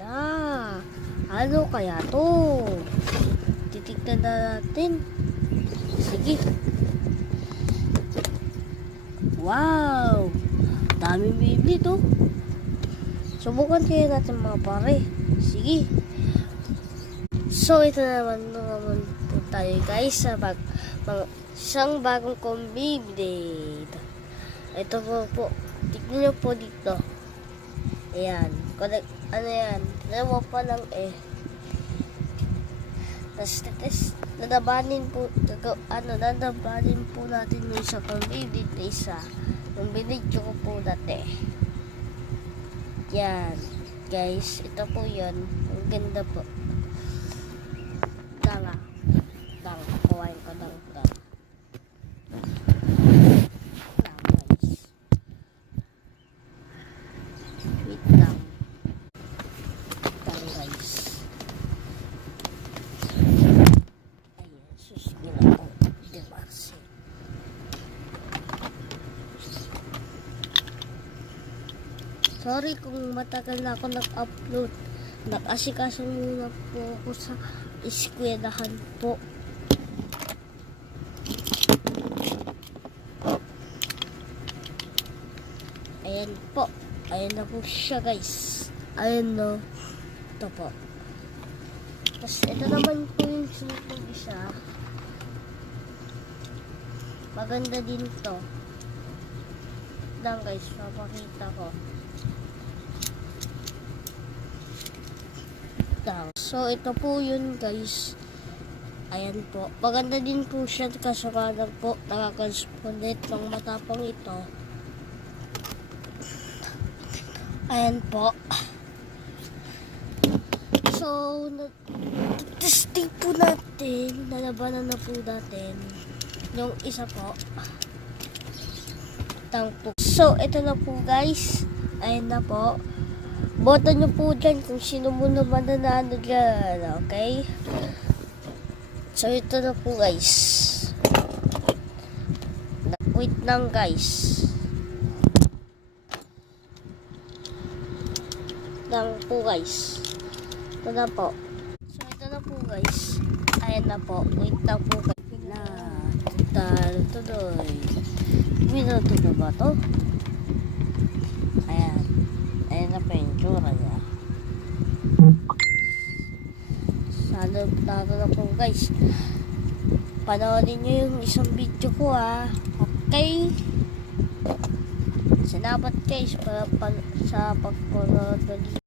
Hala, ano kaya to? Titignan na natin. Sige. Wow! Daming bibli to. Subukan kaya natin mga pare. Sige. So, ito naman po tayo guys sa isang bagong combi update. Ito po. Tignan nyo po dito. Ayan. Ano yan? Dalawa pa lang eh. Tapos, nadabanin po natin yung isa combi update na isa. Yung binidyo ko po dati. Yan. Guys, ito po yun. Ang ganda po. Dang. Kuhain ko dang. Guys. Wait lang. Dang guys. Ayan. Susugin ako. Demasi. Sorry kung matagal na ako nag-upload. Nag-asikaso muna po ako sa eskwelahan po. Ayan po. Ayan na po siya guys. Ayan no. Ito po. Tapos ito naman po yung sunod ng isa. Maganda din to. Lang guys, papakita ko. So, ito po yun guys. Ayan po. Maganda din po siya kaso nga lang po nakaka-respondent ng matapang ito. Ayan po. So, testing po natin. Nalabanan na po natin. Yung isa po. Po. So, ito na po guys. Ayan na po. Boto nyo po dyan kung sino mo naman nanalo dyan. Okay? So, ito na po guys. Wait lang guys. Lang po guys. Ito na po. So, ito na po guys. Ayan na po. Wait lang po guys. Tuloy. Minuto na ba to? Ayan. Ayan na po yung tsura niya. Sana nato na po guys. Panoorin nyo yung isang video ko Okay? Salamat guys sa pagpanood.